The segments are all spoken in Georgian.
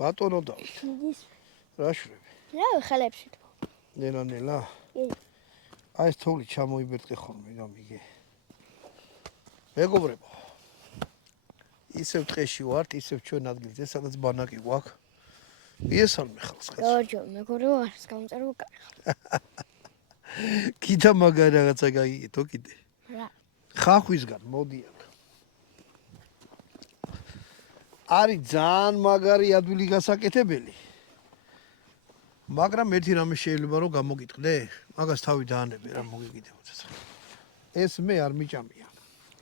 ბატონო დავით. რა შვრები? რა ხელებში თქო. ნელა. აი ეს თოვლი ჩამოიბერტყე ხოლმე, გამიგე. მეგობრებო. ისევ ტყეში ვართ, ისევ ჩვენ ადგილზე, სადაც ბანაკი გვაქვს. მიესალმე ხალხს. ჯოჯო, მეგობრებო, არის გამწერო კარი. კიდე მაგარი რაღაცა გაიგეთო კიდე. რა? ხახვისგან მოდიან. არის ძალიან მაგარი ადვილი გასაკეთებელი. მაგრამ ერთი რამე შეიძლება რომ გამოგიტყდე, მაგას თავი დაანებე რა მოგიგიდებოდეს. ეს მე არ მიჭამია.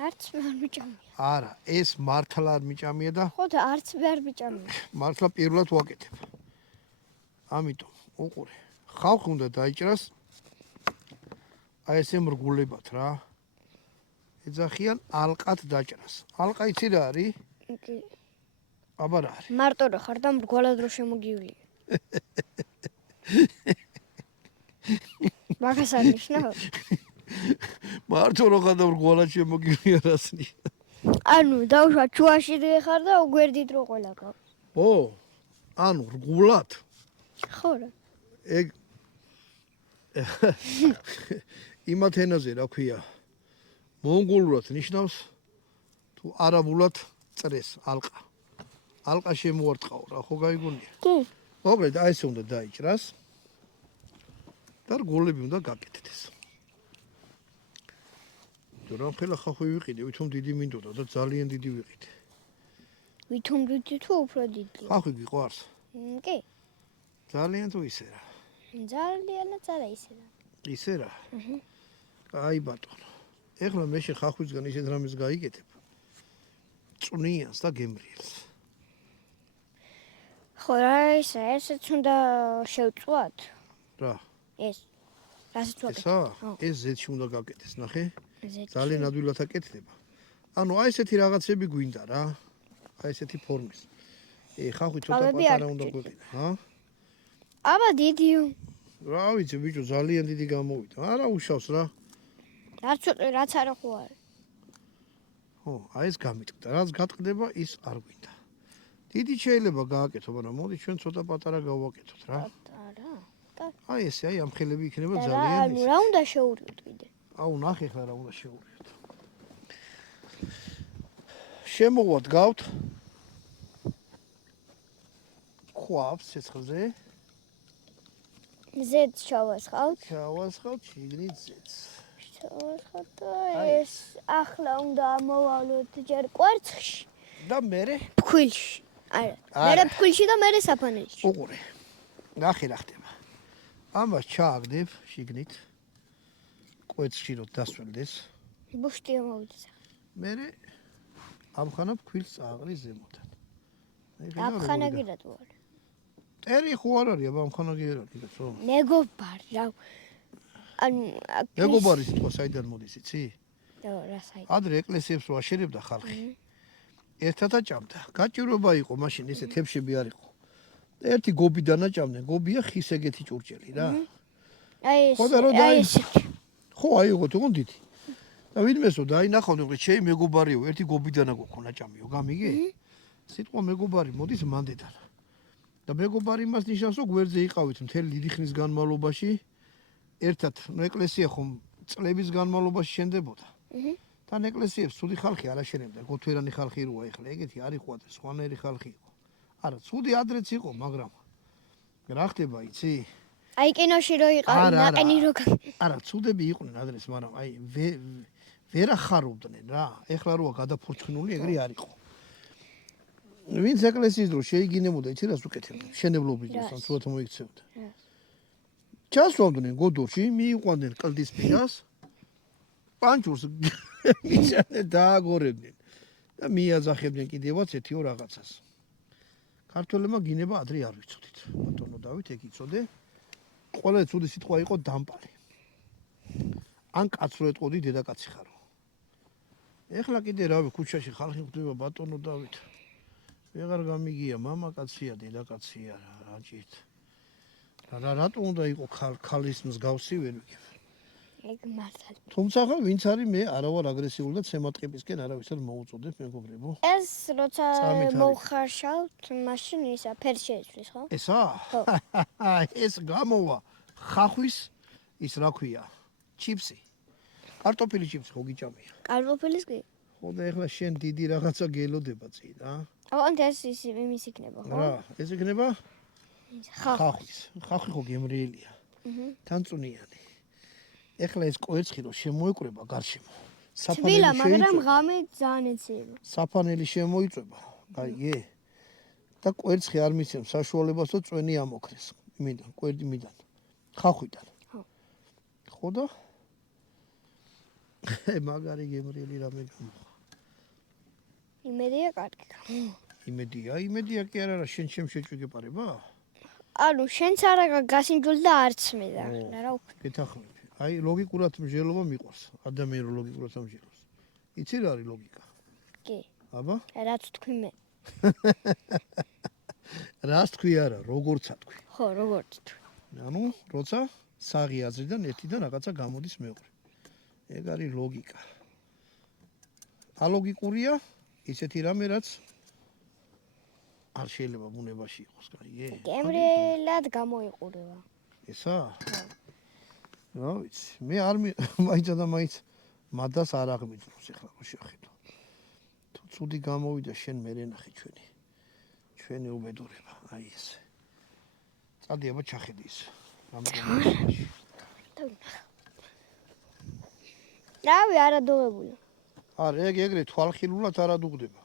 არც მე არ მიჭამია. არა, ეს მართლა არ მიჭამია და ხო და არც მე არ მიჭამია. მართლა პირველად ვაკეთებ. ამიტომ უყურე. ხალხი უნდა დაიჭრას აი ესე მრგულებად რა. ეძახიან ალყად დაჭრას. ალყა იცი რა არის? კი. აბა რა არის? მარტო რა ხარ და მრგვალად რო შემოგივლია. მაგას არ ნიშნავს? მარტო რო ხარ და მრგვალად შემოგივლია რას ნიშნავს? ანუ დავშვა ჩუაში ხარ და უგვერდით რო ყველა გაქვს. ო, ანუ რგულად? ხო რა. ეგ იმათ ენაზე რა ქვია? მონღოლურად ნიშნავს თუ არაბულად წრეს ალყა. ალყა შემოარტყაო რა, ხო გაიგონია? კი. მოკლედ აი ესე უნდა დაიჭრას. და რგოლები უნდა გაკეთდეს. რამხელა ხახვი ვიყიდე, ვითომ დიდი მინდოდა და ძალიან დიდი ვიყიდე. ვითომ დიდი თუ უფრო დიდი? ხახვი გიყვარს? კი. ძალიან თუ ისე რა. ძალიანაც არა ისე რა. ისე რა? აი ბატონო. ეხლა მე ხახვისგან ისეთ რამეს გაიგეთებ. წვნიანს და გემრიელს. ხო რა ისე, ესეც უნდა შევწვათ? რა? ეს. რასაც ვაკეთებ. ესა? ეს ზეთში უნდა გაკეთდეს, ნახე? ზეთში. ძალიან ადვილად აკეთდება. ანუ აი ესეთი რაღაცები გვინდა რა. აი ესეთი ფორმის. ხახვი ცოტა პატარა უნდა გვეყიდა, ჰა? აბა დიდიო. რა ვიცი ბიჭო, ძალიან დიდი გამოვიდა. არა უშავს რა. რაც არა ხო არის. ხო, აი ეს გამიტყდა. რაც გატყდება, ის არ გვინდა. დიდი შეიძლება გააკეთო, მაგრამ მოდი ჩვენ ცოტა პატარა გავაკეთოთ რა. პატარა? აი ესე, აი ამ ხელები იქნება და ძალიან ანუ რა უნდა შევურიოთ კიდე? აუ ნახე ხლა რა უნდა შევურიოთ. შემოგვად გავთ ხვავს ცეცხლზე. ზეთს ჩავასხავთ. ჩავასხავთ შიგნით ზეთს. ჩავასხავთ და ეს ახლა უნდა ამოვალოთ ჯერ კვერცხში და მერე ფქვილში. არა. მერე ფქვილში და მერე საფანელში. უყურე. ნახე რა ხდება. ამას ჩააგდებ შიგნით. კვერცხში რომ დასველდეს. ბუშტი მოვიდეს. მერე ამხანა ფქვილს წააღრი ზემოდან. ამხანა გირად ვარ. ტერი ხო არ არის, აბა ამხანა გირად კაცო. მეგობარი რა. ანუ მეგობარი სიტყვა საიდან მოდის, იცი? რა საით. ადრე ეკლესიებს რო აშენებდა ხალხი. ერთად აჭამდა. გაჭირობა იყო მაშინ ესე თებშები არ იყო. ერთი გობი დანაჭამდნენ, გობია ხის ეგეთი ჭურჭელი რა. აი ეს. ხო და რო აი ეს. ხო აიღო თქო დიდი. და ვინმესო დაინახავდნენ, რომ ჩემი მეგობარიო, ერთი გობიდანა გქონა ჭამიო, გამიგე? სიტყვა მეგობარი მოდის მანდედან. და მეგობარი იმას ნიშნავს, რომ გვერდზე იყავით მთელი დიდი ხნის განმავლობაში. ერთად ეკლესია ხომ წლების განმავლობაში შენდებოდა. თან ეკლესიებს ცუდი ხალხი არ აშენებდა, გოთვერანი ხალხი როა ეხლა, ეგეთი არ იყო და სხვანაირი ხალხი იყო. არა, ცუდი ადრეც იყო, მაგრამ რა ხდება, იცი? აი კინოში რო იყავი, ნაყინი რო არა, ცუდები იყვნენ ადრეს, მაგრამ აი ვერ ახარობდნენ რა. ეხლა როა გადაფურჩხნული, ეგრე არ იყო. ვინც ეკლესიის დრო შეიგინებოდა, იცი რას უკეთებდა? შენებლობის დროს, ან ცუდად მოიქცეოდა. ჩასვამდნენ გოდორში, მიიყვანდნენ კლდის პირას, პანჩურს მიშანენ დააგორებდნენ და მიაძახებდნენ კიდევაც ეთიო რაღაცას. ქართველებმა გინება ადრე არ ვიცოდით. ბატონო დავით ეგ იცოდე. ყველა ცუდი სიტყვა იყო დამპალი. ან კაცრო ეტყოდი დედაკაცი ხარო. ეხლა კიდე რავი ქუჩაში ხალხი ხვდება ბატონო დავით. ვეღარ გამიგია მამაკაცია, დედაკაცია რა ჭირთ. რა რატო უნდა იყო ქალის მსგავსი ვერ ვიგებ. ეგ მართალი. თუმცა ხა ვინც არის მე არა ვარ აგრესიული და ცემატყებისკენ არავისად მოუწოდებ მეგობრებო. ეს როცა მოვხარშავთ, მაშინ ისა ფერს შეიცვლის, ხო? ესა? ეს გამოვა ხახვის ის რა ქვია? ჩიპსი. კარტოფილის ჩიპსი ხო გიჭამია? კარტოფილის კი? ხო და ეხლა შენ დიდი რაღაცა გელოდება წინ, რა? აუანთ ეს იმის იქნება, ხო? რა, ეს იქნება? ხახვის. ხახვი ხო გემრიელია. თანწუნიანი. ეხლა ეს კვერცხი რო შემოეკრება გარშემო. თბილა, მაგრამ ღამე ძალიან ეციება. საფანელი შემოიწება. გაიგე? და კვერცხი არ მისცემს საშუალებას რომ წვენი ამოქრეს. იმიდან, კვერდიმიდან. ხახვიდან. ხო. ხო და მაგარი გემრიელი რამე გამოვა. იმედია კარგი. იმედია კი არა, შენ შეჭვი გეპარება? ანუ შენც არა გასინჯულ და არც მე და რა უკვე. გეთახმები. აი ლოგიკურად მსჯელობა მიყვარს. ადამიანო ლოგიკურად ამჟელოს. იცი რა არის ლოგიკა? კი. აბა? რაც თქვი მე. რას თქვი არა, როგორცა თქვი. ხო, როგორც თქვი. ანუ, როცა საღი აზრიდან ერთიდან რაღაცა გამოდის მეყრე. ეგ არის ლოგიკა. ალოგიკურია ისეთი რამე, რაც არ შეიძლება ბუნებაში იყოს, გაიგე? გემრიელად გამოიყურება. ესა? რა ვიცი, მე არ მაიცა და მაიც მადას არ აღმიძროს ეხლა რო შეხედო. თუ ცუდი გამოვიდა შენ მერენახი ჩვენი უბედურება, აი ეს. წადი აბა ჩახედი ის. რამე რავი, არა დუღებული. არა, ეგრე თვალხილულად არ ადუღდება.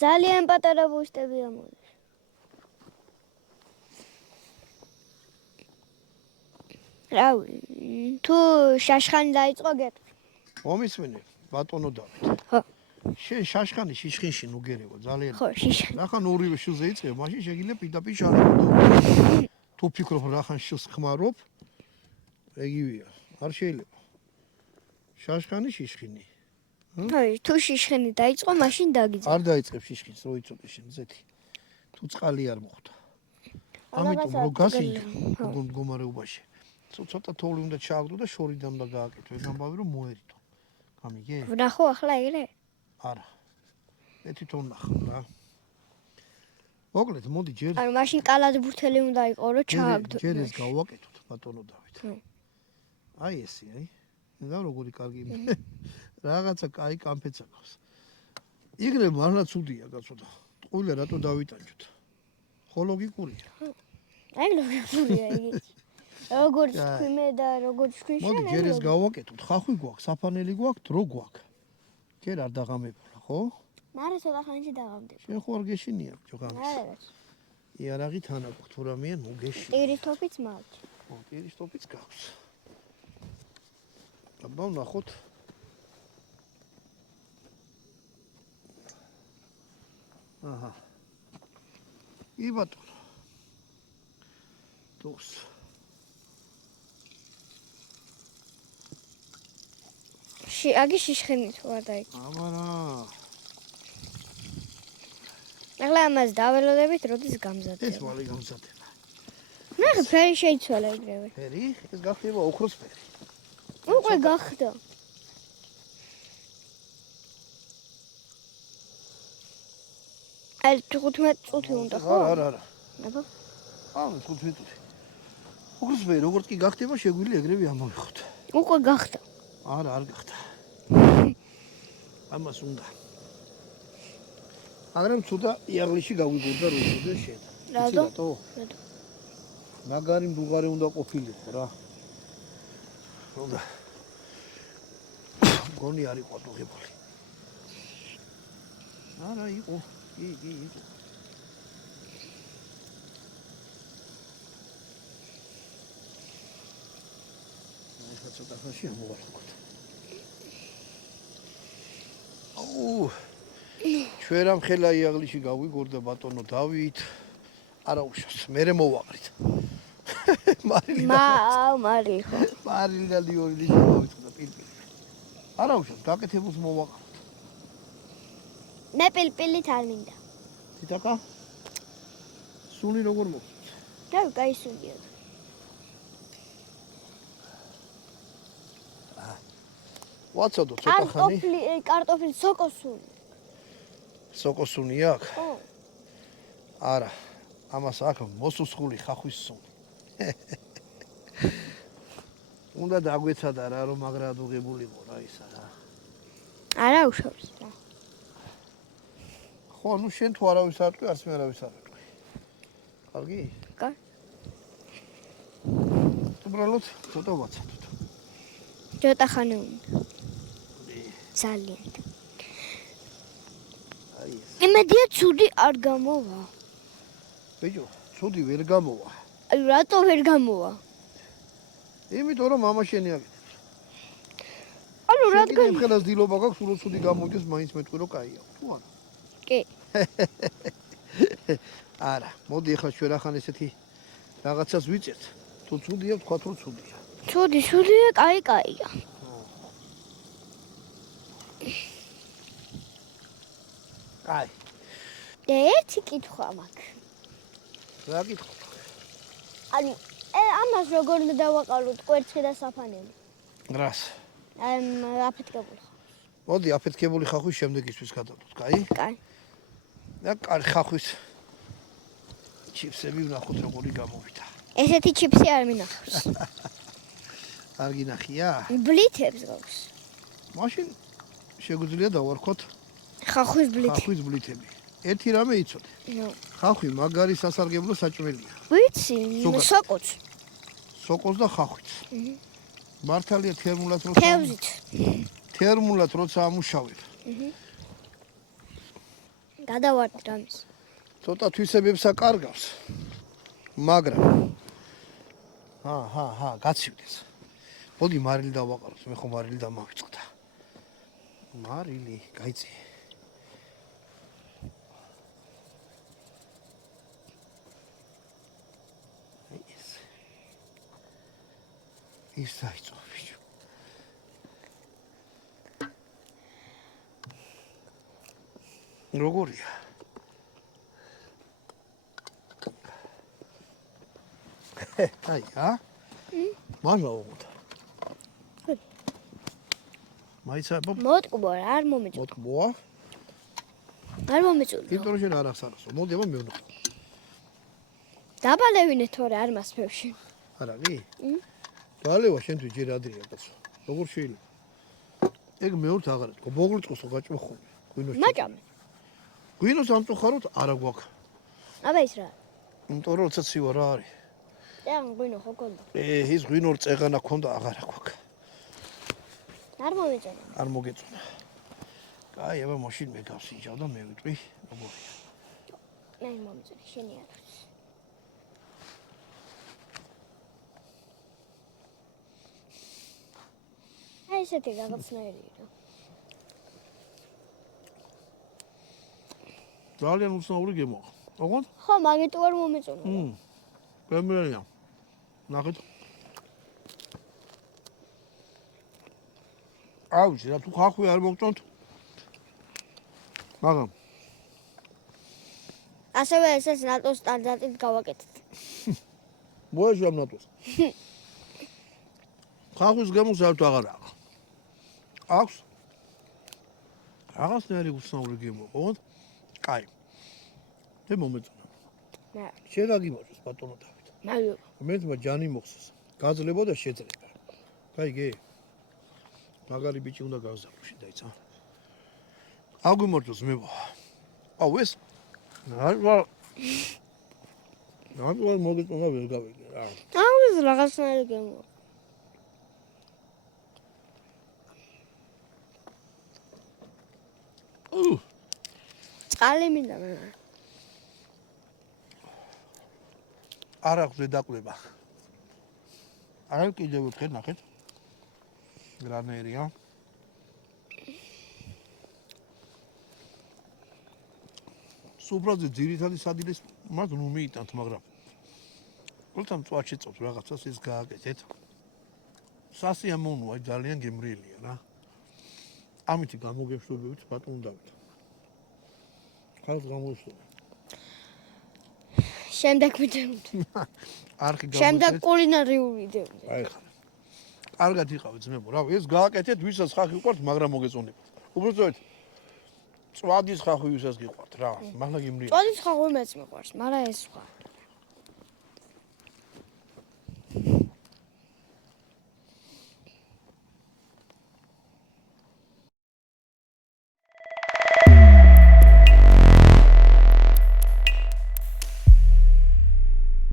ძალიან პატარა ბუშტები ამოდის. რავი, თუ შაშხანი დაიწყო გეტყვი. მომისმენე, ბატონო დავით. ხო. შენ შაშხანი შიშხინში ნუ გერევა ძალიან. ხო, შიშხანი. ნახან ორივე შილზე იწყება, მაშინ შეგიძლია პიტაპირ შაშხანი. თუ ფიქრობ რახან შილს ხმარობ, ეგივეა, არ შეიძლება. შაშხანი შიშხინი. აი, თუ შიშხანი დაიწყო, მაშინ დაგიწყო. არ დაიწყებ შიშხინს, რო იწოდე შენ ზეთი. თუ წყალი არ მოხდა. ამიტომ რო გასინჯო მდგომარეობაში. ცოტა თოვლი უნდა ჩააგდო და შორიდან უნდა გააკეთო. ეს ამბავი რომ მოერიდო. გამიგე? ვნახო ახლა ეგრე? არა. მე თვითონ ნახავ რა. მოკლედ, მოდი ჯერ. ანუ მაშინ კალად ბურთელი უნდა იყო, რომ ჩააგდო. ჯერ ეს გავაკეთოთ, ბატონო დავით. აი ესე, აი. და როგორი კარგი. რაღაცა კაი კამფეც აქვს. იგრე მართლა ცუდია, კაცო და. ტყუილე რატო დავიტანჯოთ? ხო ლოგიკურია. აი ლოგიკურია იგი. როგორც თქვი მე და როგორც თქვი შენ. მოდი ჯერ ეს გავაკეთოთ. ხახვი გვაქვს, საფანელი გვაქვს, დრო გვაქვს. ჯერ არ დაღამებულა, ხო? მარა ცოტა ხანში დაღამდება. შენ ხო არ გეშინია, ჯოგამის. არა. იარაღი თან აქვს, თუ რამეა, ნუ გეშინია. ტირის თოფიც მაქვს. ხო, ტირის თოფიც გაქვს. აბა ნახოთ. აჰა. იბატონო. დოს. აგი შიშხენი თუ არ დაიწყო. აბა რა. ახლა ამას დაველოდებით, როდის გამზადდება. ეს მალე გამზადდება. ნახე, ფერი შეიცვალა ეგრევე. ფერი? ეს გახდება ოქროს ფერი. უკვე გახდა. აი 15 წუთი უნდა ხო? არა. აბა. 15 წუთი. ოქროს ფერი როგორც კი გახდება, შეგვიძლია ეგრევე ამოვიხოთ. უკვე გახდა. არა, არ გახდა. ამას უნდა. მაგრამ ცუდა იაღლიში გავიგებდა რო იცოდე შენ. რატო? მაგარი მდუღარი უნდა ყოფილიყო რა. უნდა. გონი არ იყო დუღებული. არა, იყო. კი, იყო. აი, ცოტა ხანში ამოვარხოთ. აუ ჩვენ ამ ხელა იაღლიში გავიგორდა ბატონო დავით. არა უშავს, მერე მოვაყრით. მარი ხო. მარილი და ლიონი შევავიწყდა პილპილი. არა უშავს, გაკეთებულს მოვაყრით. მე პილპილით არ მინდა. თითაკა? სული როგორ მოხდა? რა, კაი სულია. ვაცადო ცოტა ხანი. კარტოფილი სოკოსული. სოკოსუნი აქვს? ხო. არა. ამას აქვს მოსუსხული ხახვის სუნი. უნდა დაგვეცადა რა რომ მაგრა დუღებულიყო რა ისა რა. არა უშავს რა. ხო, ნუ შენ თუ არავის არ თქვი, არც მე არავის არ ვიტყვი. კარგი? კარგი. უბრალოდ ცოტა ვაცადოთ. ცოტა ხანი უნდა. ძალიან. აი ეს. იმედია ცუდი არ გამოვა. ბიჭო, ცუდი ვერ გამოვა. აი რატო ვერ გამოვა? იმიტომ რომ მამა შენი აგეთ. ანუ რადგან შენ ხელას დილობა გაქვს, სულ ცუდი გამოვიდეს, მაინც მეტყვი რომ კაია. თუ არა? კი. არა, მოდი ახლა ჩვენ ახან ესეთი რაღაცას ვიწერთ. თუ ცუდია, ვთქვათ რომ ცუდია. ცუდია, კაია. აი, და ერთი კითხვა მაქვს. რა გითხო? ანუ ამას როგორ უნდა დავაყაროთ კვერცხი და საფანელი? რას? აფეთქებული ხარ. მოდი აფეთქებული ხახვის შემდეგისთვის გადავდოთ, კაი? კაი. და კარ ხახვის ჩიფსები ვნახოთ როგორი გამოვიდა. ესეთი ჩიფსი არ მინახავს. არ გინახია? ბლითებს გავს. მაშინ შეგვიძლია დავარქოთ ხახვის ბლითი. ხახვის ბლითები. ერთი რამე იცოდე. ხახვი მაგარი სასარგებლო საჭმელია. ვიცი, სოკოც. სოკოს და ხახვიც. მართალია თერმულად როცა თევზით. თერმულად როცა ამუშავებ. გადავარდ რამის. ცოტა თვისებებს აკარგავს. მაგრამ გაცივდეს. მოდი მარილი დავაყაროთ, მე ხო მარილი დამავიწყდა. მარილი, გაიწი. ის დაიწყო ბიჭო. როგორია? აი, მაშა უღოთ. მაიცა მოტკბო არ მომეწონა. მოტკბოა? არ მომეწონა. იმიტომ რომ შენ არ ახსარასო. მოდი აბა მევნო. დაბალევინე თორე არ მასფევში. არა კი? დალევა შენთვის ჯერ ადრეა კაცო. როგორ შეიძლება? ეგ მეურთ აღარ თქო. ბოღლიტყოსო გაჭმახული. გვინოს. მაჭამე. გვინოს ამწუხაროთ არა გვაქვს. აბა ის რა? იმიტომ რომ როცა ცივა რა არის? და გვინო ხო კონდა. ის გვინო წეღანა ქონდა აღარა გვაქვს. არ მომეწონა. არ მოგეწონა. კაი, აბა მაშინ მე გავსინჯავ და მე ვიტყვი როგორია. მე მომეწონა, შენი არ ვიცი. აი ესეთი რაღაცნაირია რა. ძალიან უცნაური გემოვა. ოღონდ? ხო, მაგიტო არ მომეწონა. პრემიერია. ნახეთ. აუჩი, რა თუ ხახვი არ მოგწონთ? მაგრამ ასევე ესეც ნატოს სტანდარტით გავაკეთეთ. მოეშვა ნატოს. ხახვის გემოს არ თუ აღარ აქვს. აქვს? რაღაცნაირი უცნაური გემო, ოღონდ? კაი. მე მომეწონა. შენ რა გიმოწოს ბატონო დავით? მაგიო. მე ჯანი მოხსეს. გაძლება და შეძლება. გაიგე? მაგარი ბიჭი უნდა გავზარდო შედაიცა. აგვიმორწოს მე. აუ ეს რა მოგეწონა ვერ გავიგე რა. აუ ეს რაღაცნაირი გემო. წყალი მინდა მე. არ აქვს ზედაკვდება. არ კიდევ ვთხე ნახეთ. გრანერია. სუფრაზე ძირითადი სადილის მას ნუ მიიტანთ, მაგრამ როცა მწვად შეწობს რაღაცას ის გააკეთეთ. სასიამოვნოა, ძალიან გემრიელია რა. ამით გამოგეშვებებით ბატონ დავით. ხალხს გამოვშვები. შემდეგ ვიდეომდე. არხი შემდეგ კულინარიული ვიდეომდე. აი ხა. კარგად იყავით ძმებო, რა ვიცი, ეს გააკეთეთ, ვისაც ხახი უყვართ, მაგრამ მოგეწონებათ. უბრალოდ წვადის ხახი ვისაც გიყვართ რა, მაღლა გიმრია. წვადის ხახი მეც მიყვარს, მაგრამ ეს სხვა.